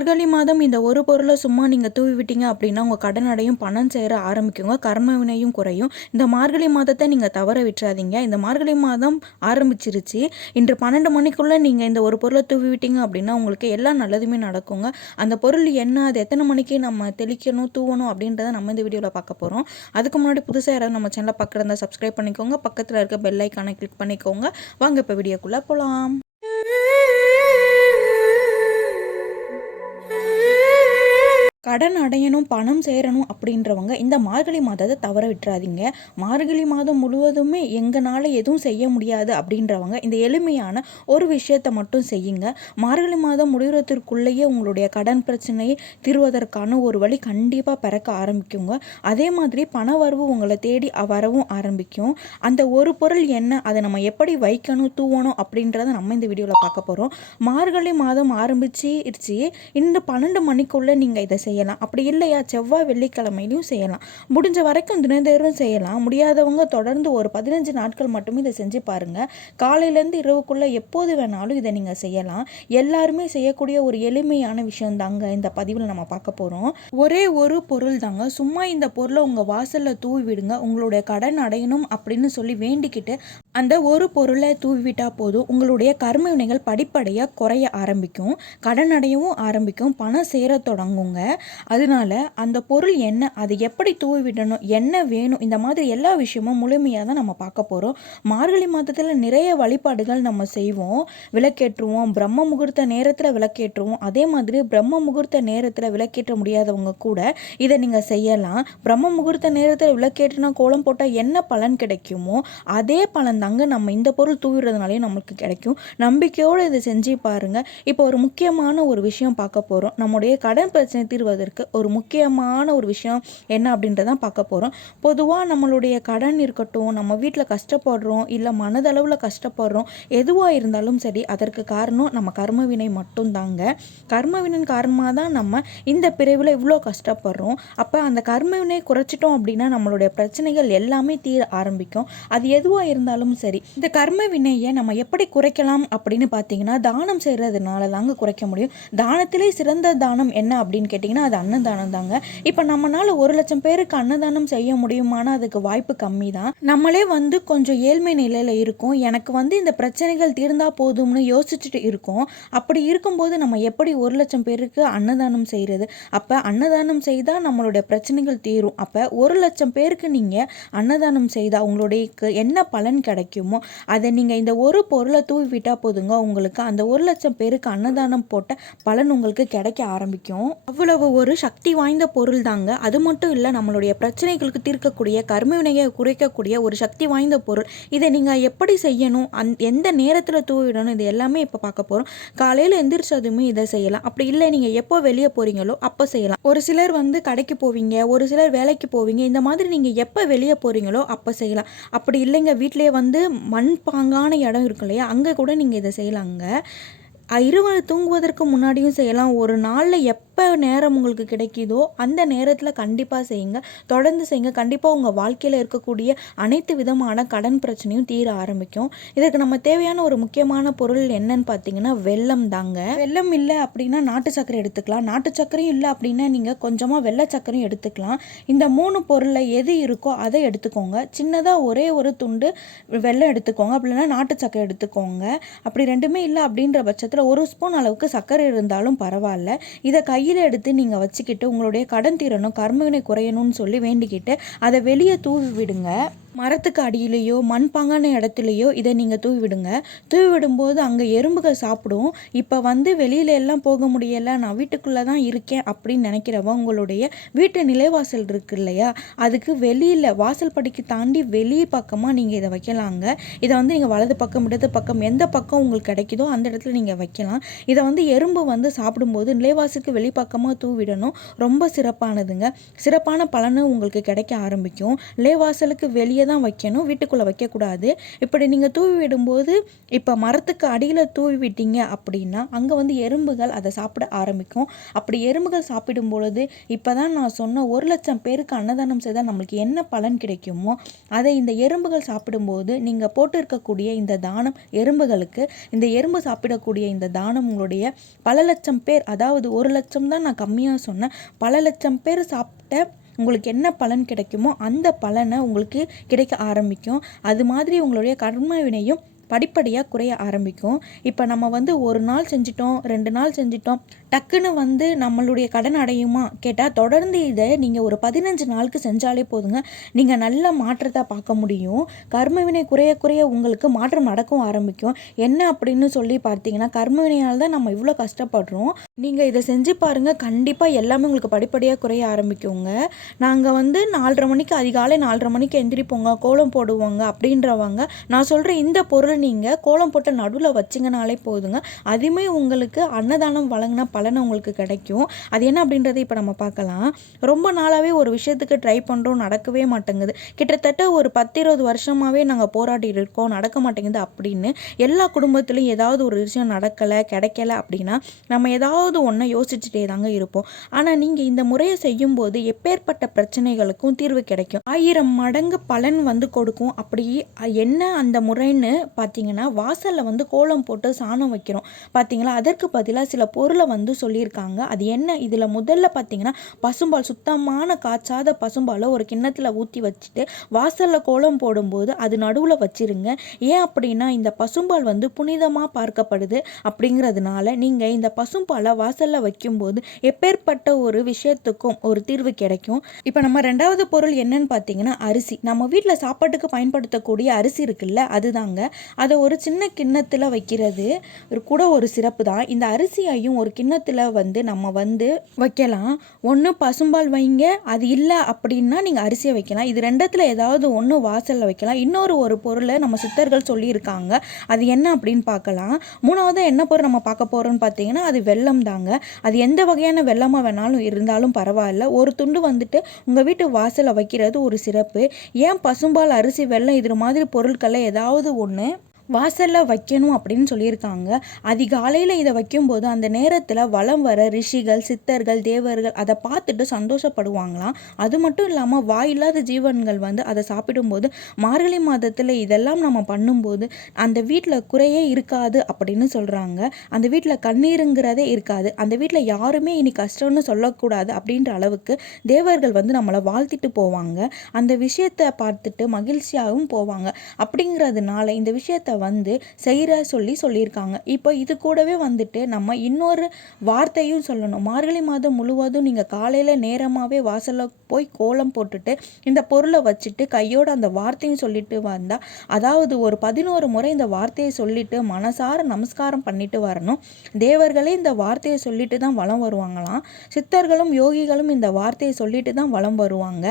மார்கழி மாதம் இந்த ஒரு பொருளை சும்மா நீங்கள் தூவி விட்டீங்க அப்படின்னா உங்கள் கடன் அடையும் பணம் சேர ஆரம்பிக்குங்க கர்ம வினையும் குறையும். இந்த மார்கழி மாதத்தை நீங்கள் தவற விட்டுறாதீங்க. இந்த மார்கழி மாதம் ஆரம்பிச்சிருச்சு. இன்று பன்னெண்டு மணிக்குள்ளே நீங்கள் இந்த ஒரு பொருளை தூவி விட்டீங்க அப்படின்னா உங்களுக்கு எல்லா நல்லதுமே நடக்குங்க. அந்த பொருள் என்ன அது எத்தனை மணிக்கு நம்ம தெளிக்கணும் தூவணும் அப்படின்றத நம்ம இந்த வீடியோவில் பார்க்க போகிறோம் அதுக்கு முன்னாடி புதுசாக யாராவது நம்ம சேனலை பார்க்குறதா சப்ஸ்கிரைப் பண்ணிக்கோங்க. பக்கத்தில் இருக்க பெல் ஐக்கானை கிளிக் பண்ணிக்கோங்க. வாங்க இப்போ வீடியோக்குள்ளே போகலாம் கடன் அடையணும் பணம் சேரணும் அப்படின்றவங்க இந்த மார்கழி மாதத்தை தவற விட்டுறாதீங்க. மார்கழி மாதம் முழுவதுமே எங்களால் எதுவும் செய்ய முடியாது அப்படின்றவங்க இந்த எளிமையான ஒரு விஷயத்தை மட்டும் செய்யுங்க. மார்கழி மாதம் முடிகிறதுக்குள்ளேயே உங்களுடைய கடன் பிரச்சனையை தீர்வதற்கான ஒரு வழி கண்டிப்பாக பிறக்க ஆரம்பிக்குங்க. அதே மாதிரி பண வரவு உங்களை தேடி வரவும் ஆரம்பிக்கும். அந்த ஒரு பொருள் என்ன அதை நம்ம எப்படி வைக்கணும் தூவணும் அப்படின்றத நம்ம இந்த வீடியோவில் பார்க்க போகிறோம் மார்கழி மாதம் ஆரம்பிச்சிருச்சு. இந்த பன்னெண்டு மணிக்குள்ளே நீங்கள் இதை செய்யலாம். அப்படி இல்லையா? செவ்வாய் வெள்ளிக்கிழமையிலையும் செய்யலாம். முடிஞ்ச வரைக்கும் தினந்தோறும் செய்யலாம். முடியாதவங்க தொடர்ந்து ஒரு பதினஞ்சு நாட்கள் மட்டுமே இதை செஞ்சு பாருங்கள் காலையிலேருந்து இரவுக்குள்ளே எப்போது வேணாலும் இதை நீங்கள் செய்யலாம். எல்லாருமே செய்யக்கூடிய ஒரு எளிமையான விஷயம் தாங்க இந்த பதிவில் நம்ம பார்க்க போகிறோம் ஒரே ஒரு பொருள் தாங்க. சும்மா இந்த பொருளை உங்கள் வாசலில் தூவி விடுங்க. உங்களுடைய கடன் அடையணும் அப்படின்னு சொல்லி வேண்டிக்கிட்டு அந்த ஒரு பொருளை தூவிவிட்டால் போதும். உங்களுடைய கர்ம வினைகள் படிப்படியாக குறைய ஆரம்பிக்கும். கடன் அடையவும் ஆரம்பிக்கும். பணம் சேர தொடங்குங்க. அதனால அந்த பொருள் என்ன அதை எப்படி தூவி விடணும் என்ன வேணும் இந்த மாதிரி எல்லா விஷயமும் முழுமையாக தான் நம்ம பார்க்க போகிறோம் மார்கழி மாதத்தில் நிறைய வழிபாடுகள் நம்ம செய்வோம். விளக்கேற்றுவோம். பிரம்ம முகூர்த்த நேரத்தில் விளக்கேற்றுவோம். அதே மாதிரி பிரம்ம முகூர்த்த நேரத்தில் விளக்கேற்ற முடியாதவங்க கூட இதை நீங்கள் செய்யலாம். பிரம்ம முகூர்த்த நேரத்தில் விளக்கேற்றினா கோலம் போட்டால் என்ன பலன் கிடைக்குமோ அதே பலன் தாங்க நம்ம இந்த பொருள் தூவிடுறதுனாலே நமக்கு கிடைக்கும். நம்பிக்கையோடு இதை செஞ்சு பாருங்கள் இப்போ ஒரு முக்கியமான ஒரு விஷயம் பார்க்க போகிறோம் நம்முடைய கடன் பிரச்சனை தீர்வு தீர்வதற்கு ஒரு முக்கியமான ஒரு விஷயம் என்ன அப்படின்றதான் பார்க்க போகிறோம் பொதுவாக நம்மளுடைய கடன் இருக்கட்டும் நம்ம வீட்டில் கஷ்டப்படுறோம் இல்லை மனதளவில் கஷ்டப்படுறோம் எதுவாக இருந்தாலும் சரி அதற்கு காரணம் நம்ம கர்மவினை மட்டும்தாங்க. கர்மவினின் காரணமாக தான் நம்ம இந்த பிரிவில் இவ்வளோ கஷ்டப்படுறோம். அப்போ அந்த கர்மவினை குறைச்சிட்டோம் அப்படின்னா நம்மளுடைய பிரச்சனைகள் எல்லாமே தீர ஆரம்பிக்கும். அது எதுவாக இருந்தாலும் சரி இந்த கர்ம வினையை நம்ம எப்படி குறைக்கலாம் அப்படின்னு பார்த்தீங்கன்னா தானம் செய்கிறதுனால தாங்க குறைக்க முடியும். தானத்திலே சிறந்த தானம் என்ன அப்படின்னு கேட்டிங்கன்னா அது அன்னதானம் தாங்க. இப்போ நம்மளால ஒரு லட்சம் பேருக்கு அன்னதானம் செய்ய முடியுமானா அதுக்கு வாய்ப்பு கம்மி தான் நம்மளே வந்து கொஞ்சம் ஏழ்மை நிலையில் இருக்கும். எனக்கு வந்து இந்த பிரச்சனைகள் தீர்ந்தால் போதும்னு யோசிச்சுட்டு இருக்கோம். அப்படி இருக்கும்போது நம்ம எப்படி ஒரு லட்சம் பேருக்கு அன்னதானம் செய்கிறது அப்போ அன்னதானம் செய்தால் நம்மளுடைய பிரச்சனைகள் தீரும். அப்போ ஒரு லட்சம் பேருக்கு நீங்கள் அன்னதானம் செய்தால் உங்களுடைய என்ன பலன் கிடைக்குமோ அதை நீங்கள் இந்த ஒரு பொருளை தூவி விட்டால் போதுங்க. உங்களுக்கு அந்த ஒரு லட்சம் பேருக்கு அன்னதானம் போட்ட பலன் உங்களுக்கு கிடைக்க ஆரம்பிக்கும். அவ்வளவு ஒரு சக்தி வாய்ந்த பொருள் தாங்க. அது மட்டும் இல்லை நம்மளுடைய பிரச்சனைகளுக்கு தீர்க்கக்கூடிய கர்மவினையை குறைக்கக்கூடிய ஒரு சக்தி வாய்ந்த பொருள். இதை நீங்கள் எப்படி செய்யணும்? அந் எந்த நேரத்தில் தூவிடணும்? இது எல்லாமே இப்போ பார்க்க போகிறோம் காலையில் எந்திரிச்சதுமே இதை செய்யலாம். அப்படி இல்லை நீங்கள் எப்போ வெளியே போகிறீங்களோ அப்போ செய்யலாம். ஒரு சிலர் வந்து கடைக்கு போவீங்க ஒரு சிலர் வேலைக்கு போவீங்க. இந்த மாதிரி நீங்கள் எப்போ வெளியே போகிறீங்களோ அப்போ செய்யலாம். அப்படி இல்லைங்க வீட்டிலே வந்து மண் பாங்கான இடம் இருக்கும் இல்லையா அங்கே கூட நீங்கள் இதை செய்யலாங்க. இருவர் தூங்குவதற்கு முன்னாடியும் செய்யலாம். ஒரு நாளில் எப்போ எப்போ நேரம் உங்களுக்கு கிடைக்குதோ அந்த நேரத்தில் கண்டிப்பாக செய்யுங்க. தொடர்ந்து செய்யுங்க. கண்டிப்பாக உங்கள் வாழ்க்கையில் இருக்கக்கூடிய அனைத்து விதமான கடன் பிரச்சனையும் தீர ஆரம்பிக்கும். இதற்கு நம்ம தேவையான ஒரு முக்கியமான பொருள் என்னன்னு பார்த்தீங்கன்னா வெள்ளம் தாங்க. வெள்ளம் இல்லை அப்படின்னா நாட்டு சர்க்கரை எடுத்துக்கலாம். நாட்டு சர்க்கரையும் இல்லை அப்படின்னா நீங்கள் கொஞ்சமாக வெள்ளை சக்கரையும் எடுத்துக்கலாம். இந்த மூணு பொருளில் எது இருக்கோ அதை எடுத்துக்கோங்க. சின்னதாக ஒரே ஒரு துண்டு வெள்ளம் எடுத்துக்கோங்க. அப்படின்னா நாட்டு சர்க்கரை எடுத்துக்கோங்க. அப்படி ரெண்டுமே இல்லை அப்படின்ற பட்சத்தில் ஒரு ஸ்பூன் அளவுக்கு சர்க்கரை இருந்தாலும் பரவாயில்ல. இதை கையில் எடுத்து நீங்கள் வச்சுக்கிட்டு உங்களுடைய கடன் தீரணும் கர்மவினை குறையணும்னு சொல்லி வேண்டிக்கிட்டு அதை வெளியே தூவி விடுங்க. மரத்துக்கு அடியிலேயோ மண்பாங்கான இடத்துலையோ இதை நீங்கள் தூவி விடுங்க தூவி விடும்போது அங்கே எறும்புகள் சாப்பிடும். இப்போ வந்து வெளியில எல்லாம் போக முடியலை நான் வீட்டுக்குள்ளே தான் இருக்கேன் அப்படின்னு நினைக்கிறவங்க உங்களுடைய வீட்டு நிலைவாசல் இருக்கு இல்லையா? அதுக்கு வெளியில் வாசல் படிக்கு தாண்டி வெளி பக்கமாக நீங்கள் இதை வைக்கலாங்க. இதை வந்து நீங்கள் வலது பக்கம் இடது பக்கம் எந்த பக்கம் உங்களுக்கு கிடைக்குதோ அந்த இடத்துல நீங்கள் வைக்கலாம். இதை வந்து எறும்பு வந்து சாப்பிடும்போது நிலைவாசலுக்கு வெளிப்பக்கமாக தூவிடணும். ரொம்ப சிறப்பானதுங்க. சிறப்பான பலனும் உங்களுக்கு கிடைக்க ஆரம்பிக்கும். நிலைவாசலுக்கு வெளியே தான் வைக்கணும் வீட்டுக்குள்ளே வைக்கக்கூடாது. இப்படி நீங்கள் தூவி விடும்போது இப்போ மரத்துக்கு அடியில் தூவி விட்டீங்க அப்படின்னா அங்கே வந்து எறும்புகள் அதை சாப்பிட ஆரம்பிக்கும். அப்படி எறும்புகள் சாப்பிடும் பொழுது இப்போ தான் நான் சொன்ன ஒரு லட்சம் பேருக்கு அன்னதானம் செய்தால் நம்மளுக்கு என்ன பலன் கிடைக்குமோ அதை இந்த எறும்புகள் சாப்பிடும்போது நீங்கள் போட்டு இருக்கக்கூடிய இந்த தானம் எறும்புகளுக்கு இந்த எறும்பு சாப்பிடக்கூடிய இந்த தானம் உங்களுடைய பல லட்சம் பேர் அதாவது ஒரு லட்சம் தான் நான் கம்மியாக சொன்னேன் பல லட்சம் பேர் சாப்பிட்ட உங்களுக்கு என்ன பலன் கிடைக்குமோ அந்த பலனை உங்களுக்கு கிடைக்க ஆரம்பிக்கும். அது மாதிரி உங்களுடைய கர்ம வினையும் படிப்படியாக குறைய ஆரம்பிக்கும். இப்போ நம்ம வந்து ஒரு நாள் செஞ்சிட்டோம் ரெண்டு நாள் செஞ்சிட்டோம் டக்குன்னு வந்து நம்மளுடைய கடன் அடையுமா? கேட்டால் தொடர்ந்து இதை நீங்கள் ஒரு பதினஞ்சு நாளுக்கு செஞ்சாலே போதுங்க. நீங்கள் நல்ல மாற்றத்தை பார்க்க முடியும். கர்மவினை குறைய குறைய உங்களுக்கு மாற்றம் நடக்கும் ஆரம்பிக்கும். என்ன அப்படின்னு சொல்லி பார்த்தீங்கன்னா கர்மவினையால் தான் நம்ம இவ்வளோ கஷ்டப்படுறோம். நீங்கள் இதை செஞ்சு பாருங்கள் கண்டிப்பாக எல்லாமே உங்களுக்கு படிப்படியாக குறைய ஆரம்பிக்குங்க. நாங்கள் வந்து நாலரை மணிக்கு அதிகாலை நாலரை மணிக்கு எந்திரிப்போங்க கோலம் போடுவோங்க அப்படின்றவங்க. நான் சொல்கிற இந்த பொருள் நீங்கள் கோலம் போட்ட நடுவில் வச்சிங்கனாலே போதுங்க. அதுவுமே உங்களுக்கு அன்னதானம் வழங்கின பலன் உங்களுக்கு கிடைக்கும். அது என்ன அப்படின்றத இப்போ நம்ம பார்க்கலாம். ரொம்ப நாளாகவே ஒரு விஷயத்துக்கு ட்ரை பண்ணுறோம் நடக்கவே மாட்டேங்குது. கிட்டத்தட்ட ஒரு பத்து இருபது வருஷமாகவே நாங்கள் போராடிட்டு இருக்கோம் நடக்க மாட்டேங்குது அப்படின்னு. எல்லா குடும்பத்துலையும் ஏதாவது ஒரு விஷயம் நடக்கலை கிடைக்கல அப்படின்னா நம்ம ஏதாவது ஒன்றை யோசிச்சுட்டே தாங்க இருப்போம். ஆனால் நீங்கள் இந்த முறையை செய்யும்போது எப்பேற்பட்ட பிரச்சனைகளுக்கும் தீர்வு கிடைக்கும். ஆயிரம் மடங்கு பலன் வந்து கொடுக்கும். அப்படி என்ன அந்த முறைன்னு பார்த்தீங்கன்னா வாசலில் வந்து கோலம் போட்டு சாணம் வைக்கிறோம். பார்த்தீங்களா? அதற்கு பதிலாக சில பொருளை வந்து சொல்லியிருக்காங்க. அது என்ன? இதில் முதல்ல பார்த்தீங்கன்னா பசும்பால் சுத்தமான காய்ச்சாத பசும்பாலை ஒரு கிண்ணத்தில் ஊற்றி வச்சுட்டு வாசலில் கோலம் போடும்போது அது நடுவில் வச்சிருங்க. ஏன் அப்படின்னா இந்த பசும்பால் வந்து புனிதமாக பார்க்கப்படுது அப்படிங்கிறதுனால நீங்கள் இந்த பசும்பாலை வாசலில் வைக்கும்போது எப்பேற்பட்ட ஒரு விஷயத்துக்கும் ஒரு தீர்வு கிடைக்கும். இப்போ நம்ம ரெண்டாவது பொருள் என்னன்னு பார்த்தீங்கன்னா அரிசி. நம்ம வீட்டில் சாப்பாட்டுக்கு பயன்படுத்தக்கூடிய அரிசி இருக்குல்ல அதுதாங்க. அதை ஒரு சின்ன கிண்ணத்தில் வைக்கிறது. ஒரு கூட ஒரு சிறப்பு தான். இந்த அரிசியையும் ஒரு கிண்ணத்தில் வந்து நம்ம வந்து வைக்கலாம். ஒன்று பசும்பால் வைங்க. அது இல்லை அப்படின்னா நீங்கள் அரிசியை வைக்கலாம். இது ரெண்டத்தில் ஏதாவது ஒன்று வாசலில் வைக்கலாம். இன்னொரு ஒரு பொருளை நம்ம சித்தர்கள் சொல்லியிருக்காங்க. அது என்ன அப்படின்னு பார்க்கலாம். மூணாவது என்ன பொருள் நம்ம பார்க்க போகிறோம்னு பார்த்தீங்கன்னா அது வெள்ளம் தாங்க. அது எந்த வகையான வெள்ளமாக வேணாலும் இருந்தாலும் பரவாயில்ல. ஒரு துண்டு வந்துட்டு உங்கள் வீட்டு வாசலில் வைக்கிறது ஒரு சிறப்பு. ஏன் பசும்பால் அரிசி வெள்ளம் இது மாதிரி பொருட்களில் ஏதாவது ஒன்று வாசலில் வைக்கணும் அப்படின்னு சொல்லியிருக்காங்க. அதிகாலையில் இதை வைக்கும்போது அந்த நேரத்தில் வளம் வர ரிஷிகள் சித்தர்கள் தேவர்கள் அதை பார்த்துட்டு சந்தோஷப்படுவாங்களாம். அது மட்டும் இல்லாமல் வாயில்லாத ஜீவன்கள் வந்து அதை சாப்பிடும்போது மார்கழி மாதத்தில் இதெல்லாம் நம்ம பண்ணும்போது அந்த வீட்டில் குறையே இருக்காது அப்படின்னு சொல்கிறாங்க அந்த வீட்டில் கண்ணீருங்கிறதே இருக்காது. அந்த வீட்டில் யாருமே இனி கஷ்டம்னு சொல்லக்கூடாது அப்படின்ற அளவுக்கு தேவர்கள் வந்து நம்மளை வாழ்த்திட்டு போவாங்க. அந்த விஷயத்தை பார்த்துட்டு மகிழ்ச்சியாகவும் போவாங்க. அப்படிங்கிறதுனால இந்த விஷயத்தை வந்து செய்கிற சொல்லி சொல்லியிருக்காங்க. இப்போ இது கூடவே வந்துட்டு நம்ம இன்னொரு வார்த்தையும் சொல்லணும். மார்கழி மாதம் முழுவதும் நீங்கள் காலையில் நேரமாகவே வாசலில் போய் கோலம் போட்டுட்டு இந்த பொருளை வச்சுட்டு கையோட அந்த வார்த்தையும் சொல்லிட்டு வந்தால் அதாவது ஒரு பதினோரு முறை இந்த வார்த்தையை சொல்லிட்டு மனசார நமஸ்காரம் பண்ணிட்டு வரணும். தேவர்களே இந்த வார்த்தையை சொல்லிட்டு தான் வளம் வருவாங்களாம். சித்தர்களும் யோகிகளும் இந்த வார்த்தையை சொல்லிட்டு தான் வளம் வருவாங்க.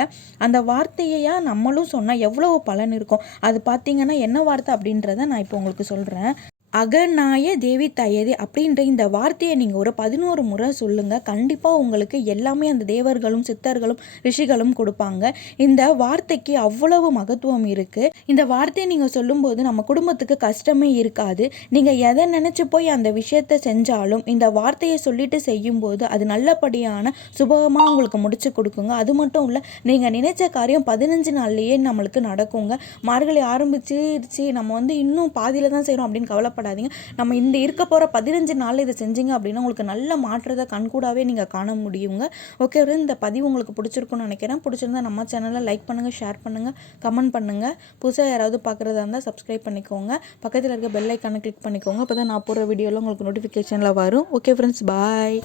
அந்த வார்த்தையா நம்மளும் சொன்னால் எவ்வளவு பலன் இருக்கும். அது பார்த்தீங்கன்னா என்ன வார்த்தை அப்படின்றத நான் நான் இப்போ உங்களுக்கு சொல்கிறேன் அகநாய தேவி தயதி அப்படின்ற இந்த வார்த்தையை நீங்கள் ஒரு பதினோரு முறை சொல்லுங்கள் கண்டிப்பாக உங்களுக்கு எல்லாமே அந்த தேவர்களும் சித்தர்களும் ரிஷிகளும் கொடுப்பாங்க. இந்த வார்த்தைக்கு அவ்வளவு மகத்துவம் இருக்குது இந்த வார்த்தையை நீங்கள் சொல்லும்போது நம்ம குடும்பத்துக்கு கஷ்டமே இருக்காது. நீங்கள் எதை நினச்சி போய் அந்த விஷயத்தை செஞ்சாலும் இந்த வார்த்தையை சொல்லிட்டு செய்யும்போது அது நல்லபடியான சுபகமாக உங்களுக்கு முடிச்சு கொடுக்குங்க. அது மட்டும் இல்லை நீங்கள் நினைச்ச காரியம் பதினஞ்சு நாள்லேயே நம்மளுக்கு நடக்குங்க. மார்கழி ஆரம்பிச்சிருச்சு. நம்ம வந்து இன்னும் பாதியில் தான் செய்கிறோம் அப்படின்னு கவலைப்பட கவலைப்படாதீங்க. நம்ம இந்த இருக்க போகிற பதினஞ்சு நாளில் இதை செஞ்சீங்க அப்படின்னா உங்களுக்கு நல்ல மாற்றத்தை கண்கூடாவே நீங்கள் காண முடியுங்க. ஓகே இந்த பதிவு உங்களுக்கு பிடிச்சிருக்குன்னு நினைக்கிறேன். பிடிச்சிருந்தா நம்ம சேனலை லைக் பண்ணுங்கள் ஷேர் பண்ணுங்கள் கமெண்ட் பண்ணுங்கள் புதுசாக யாராவது பார்க்குறதா இருந்தால் சப்ஸ்கிரைப் பண்ணிக்கோங்க. பக்கத்தில் இருக்க பெல் ஐக்கானை கிளிக் பண்ணிக்கோங்க. அப்போ தான் நான் போகிற வீடியோவில் உங்களுக்கு நோட்டிஃபிகேஷனில் வரும். Okay friends bye